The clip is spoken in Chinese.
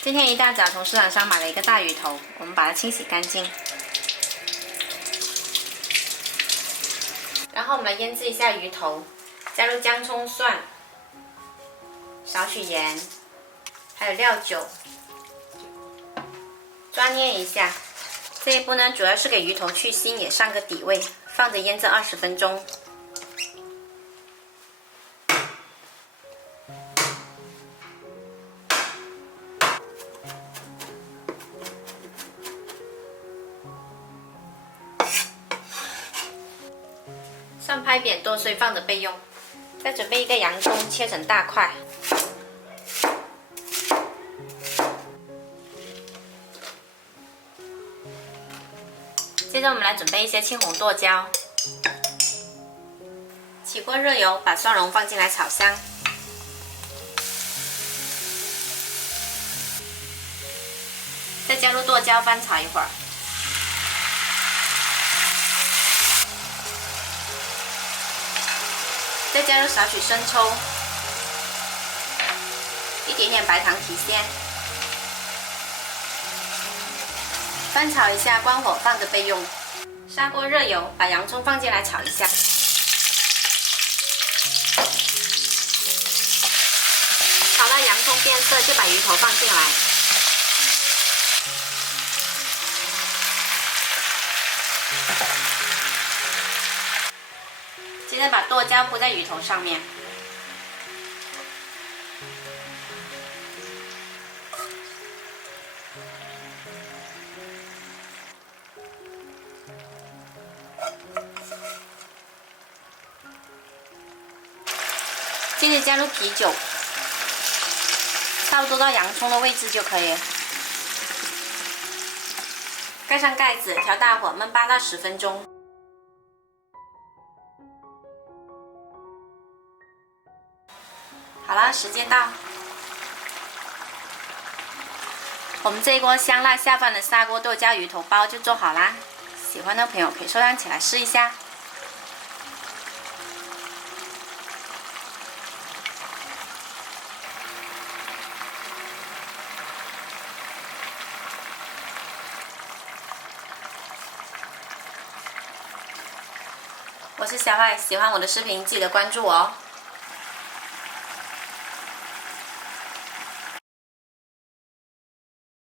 今天一大早从市场上买了一个大鱼头，我们把它清洗干净，然后我们来腌制一下鱼头，加入姜、葱、蒜，少许盐，还有料酒，抓捏一下。这一步呢，主要是给鱼头去腥，也上个底味，放着腌制20分钟。上拍扁剁碎放着备用。再准备一个洋葱，切成大块。接着我们来准备一些青红剁椒。起锅热油，把蒜蓉放进来炒香。再加入剁椒翻炒一会儿。再加入少许生抽，一点点白糖提鲜，翻炒一下，关火放着备用。砂锅热油，把洋葱放进来炒一下，炒到洋葱变色，就把鱼头放进来。接着把剁椒铺在鱼头上面，接着加入啤酒，差不多到洋葱的位置就可以了。盖上盖子，调大火焖8到10分钟。好了，时间到，我们这一锅香辣下饭的砂锅剁椒鱼头包就做好啦。喜欢的朋友可以收藏起来试一下。我是小爱，喜欢我的视频记得关注我哦。